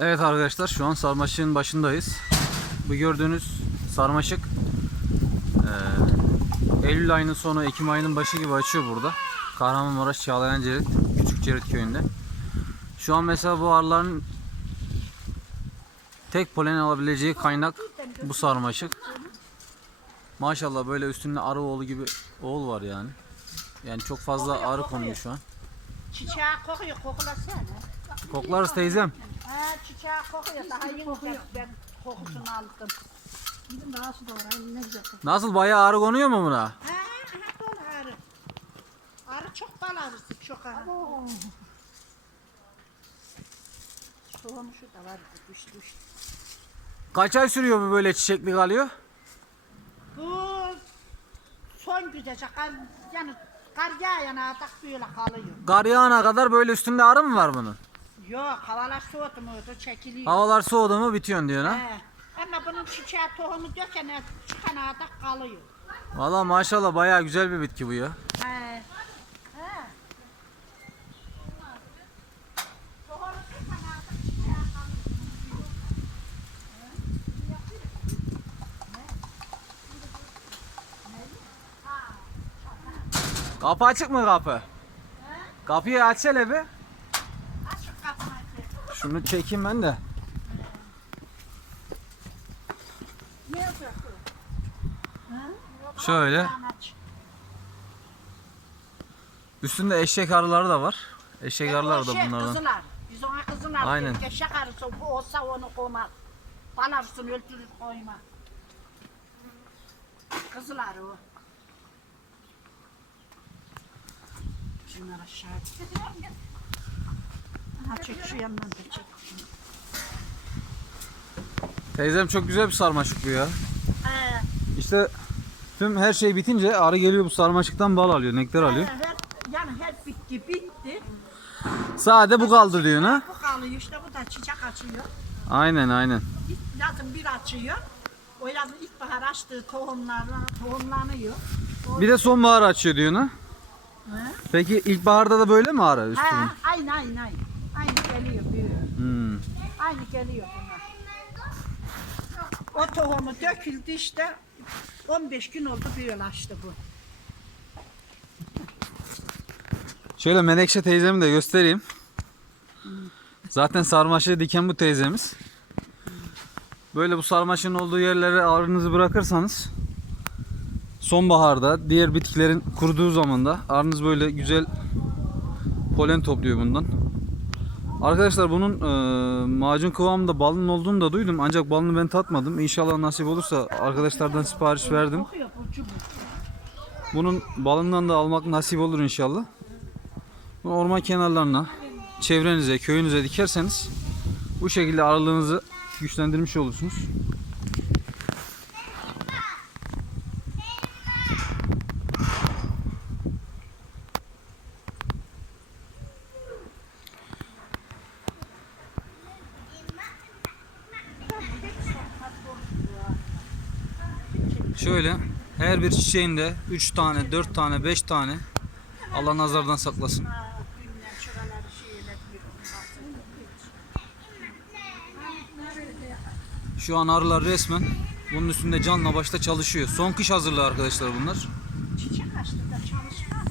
Evet arkadaşlar şu an sarmaşığın başındayız. Bu gördüğünüz sarmaşık eee, Eylül ayının sonu Ekim ayının başı gibi açıyor burada. Kahramanmaraş Çağlayan Cerit, Küçük Cerit köyünde. Şu an mesela bu arıların tek polen alabileceği kaynak bu sarmaşık. Maşallah böyle üstünde arı oğlu gibi oğul var yani. Yani çok fazla arı konuyor şu an. Çiçeği kokuyor, kokulasana. Koklarız teyzem. Ha çiçeği kokuyor, daha yeni kokuyor. ben kokusunu aldım. Bizim daha su da var. Ay, ne güzel. Nasıl bayağı arı konuyor mu buna? Ha, dolu çok bal arısı, çok arı. Soğumuşu da var, düştü. Kaç ay sürüyor bu böyle çiçekli kalıyor? Bu son güzece, kar, yani kar yağana tak böyle kalıyor. Kar yağana kadar böyle üstünde arı mı var bunun? Yok, havalar soğudu muydu, çekiliyor. Havalar soğudu mu bitiyorsun diyor ha. He. Ama bunun çiçeği tohumu dökene çıkana da kalıyor. Valla maşallah bayağı güzel bir bitki bu ya. He. He. Tohumu çıkana da çiçeği kalıyor. Kapı açık mı kapı? Kapıyı aç hele bir. Şunu çekeyim ben de. Şöyle. Üstünde eşek arıları da var. Eşek arıları da bunlardan. Biz ona kızılar Aynen. diyoruz. Eşek arısı bu olsa onu koymaz. Balarsın öldürür koyma. Kızılar o. Şunlar aşağı. Ha çek şu yandan da çek. Teyzem çok güzel bir sarmaşık bu ya. Ee, İşte tüm her şey bitince arı geliyor bu sarmaşıktan bal alıyor, nektar alıyor. her, yani her bitki bitti. Sade bu kaldı diyorsun ha. Bu kalıyor işte bu da çiçek açıyor. Aynen aynen. İlk- Yazın bir açıyor. O yazın ilkbahar açtığı tohumlarla tohumlanıyor. O- Bir de sonbahar açıyor diyorsun ha. He? Peki ilkbaharda da böyle mi arı üstüne? Ha, aynı aynı aynı. Geliyor büyüyor. Hmm. Aynı geliyor bunlar. O tohumu döküldü işte 15 gün oldu böyle açtı bu. Şöyle Menekşe teyzemi de göstereyim. Zaten sarmaşığı diken bu teyzemiz. Böyle bu sarmaşığın olduğu yerlere arınızı bırakırsanız sonbaharda diğer bitkilerin kuruduğu zaman da arınız böyle güzel polen topluyor bundan. Arkadaşlar bunun e, macun kıvamında balın olduğunu da duydum ancak balını ben tatmadım. İnşallah nasip olursa arkadaşlardan sipariş verdim. Bunun balından da almak nasip olur inşallah. Bunu orman kenarlarına, çevrenize, köyünüze dikerseniz bu şekilde aralığınızı güçlendirmiş olursunuz. Şöyle her bir çiçeğinde 3 tane, 4 tane, 5 tane Allah nazardan saklasın. Şu an arılar resmen bunun üstünde canla başta çalışıyor. Son kış hazırlığı arkadaşlar bunlar. Çiçek açtı da çalışmaz.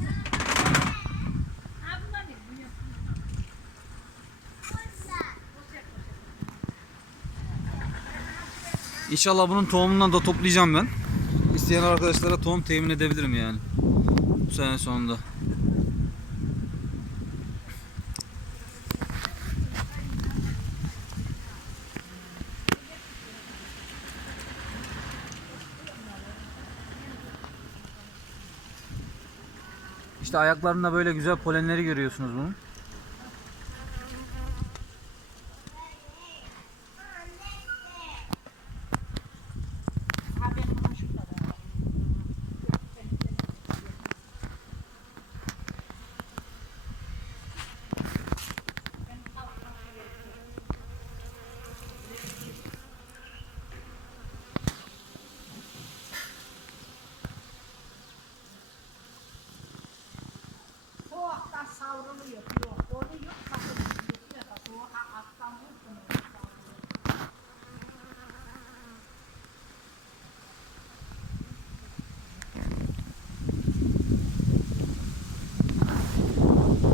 İnşallah bunun tohumundan da toplayacağım ben. İsteyen arkadaşlara tohum temin edebilirim yani. Bu sene sonunda. İşte ayaklarında böyle güzel polenleri görüyorsunuz bunun.